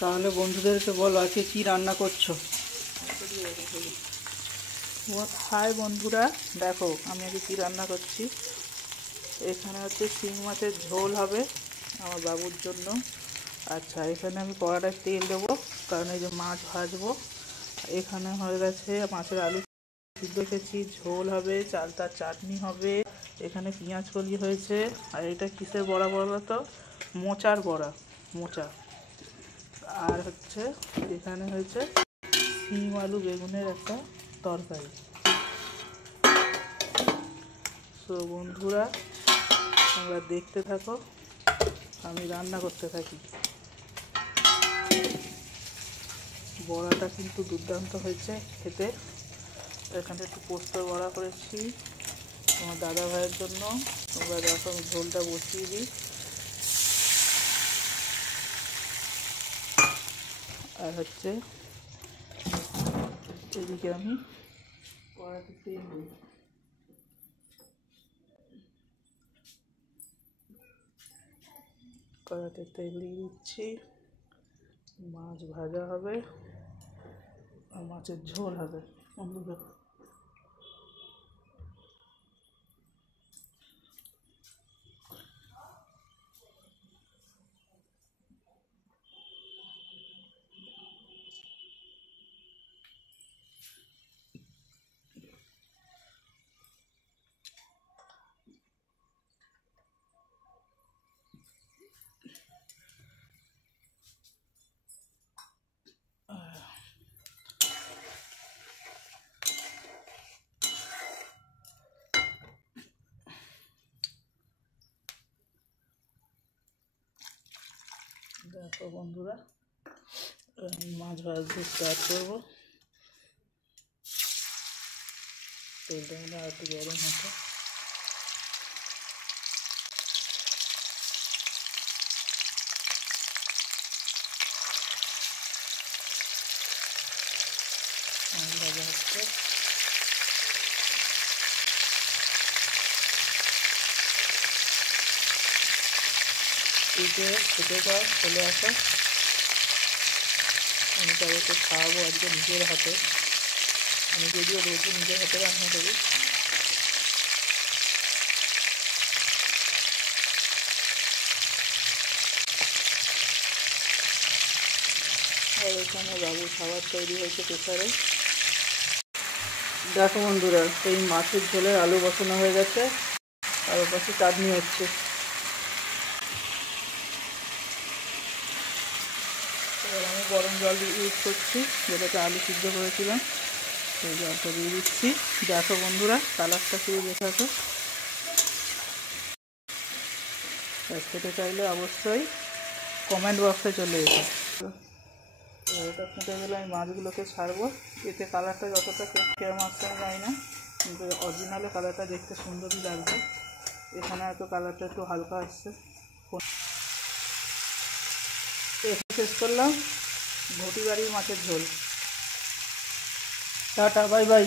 তাহলে বন্ধুদেরকে বলো আজকে কি রান্না করছো। হাই বন্ধুরা, দেখো আমি আজকে কী রান্না করছি। এখানে হচ্ছে শিং মাছের ঝোল হবে আমার বাবুর জন্য। আচ্ছা, এখানে আমি কড়াটায় তেল দেবো, কারণ এই যে মাছ ভাজবো। এখানে হয়ে গেছে মাছের আলু সিদ্ধ রেখেছি, ঝোল হবে, চালতার চাটনি হবে, এখানে পেঁয়াজ কলি হয়েছে। আর এটা কিসের বড়া বলো তো? মোচার বড়া, মোচা। আর হচ্ছে এখানে হয়েছে শিম আলু বেগুনের একটা তরকারি। তো বন্ধুরা, তোমরা দেখতে থাকো, আমি রান্না করতে থাকি। বড়াটা কিন্তু দুর্দান্ত হয়েছে খেতে। এখানে একটু পোস্তর বড়া করেছি তোমার দাদা ভাইয়ের জন্য। তোমরা দেখো আমি ঝোলটা বসিয়ে দিই। আর হচ্ছে এদিকে আমি কড়াতে তেল দিই। কড়াতে তেল দিয়ে দিচ্ছি। মাছ ভাজা হবে আর মাছের ঝোল হবে বন্ধুরা। দেখো বন্ধুরা, মাছ ভাজতে স্টার্ট করবো। তেলটা মনে হয় একটু গরম হতো। মাছ ভাজা হচ্ছে। খেতে যাও, চলে আসো। আমি তাদেরকে খাওয়াবো আজকে নিজের হাতে। আমি যদিও রোজই নিজের হাতে রান্না করি। আর এখানে বাবুর খাবার তৈরি হয়েছে প্রেসারে। দেখো বন্ধুরা, এই মাছের ঝোলে আলু বসানো হয়ে গেছে আর ওর পাশে চাটনি হচ্ছে। এবার আমি গরম জল ইউজ করছি, যেটাতে আলু সিদ্ধ করেছিলাম সেই জলটা দিয়ে দিচ্ছি। দেখো বন্ধুরা, কালারটা শুরু দেখাতো। খেতে চাইলে অবশ্যই কমেন্ট বক্সে চলে এসো। এটা ফুটে গেলে আমি মাছগুলোকে ছাড়বো। এতে কালারটা যতটা কেয়ার মাছটা যায় না, কিন্তু অরিজিনালে কালারটা দেখতে সুন্দরই লাগবে। এখানে হয়তো কালারটা একটু হালকা আসছে। শেষ করলাম ঘটি বাড়ির মাছের ঝোল। Tata, bye bye.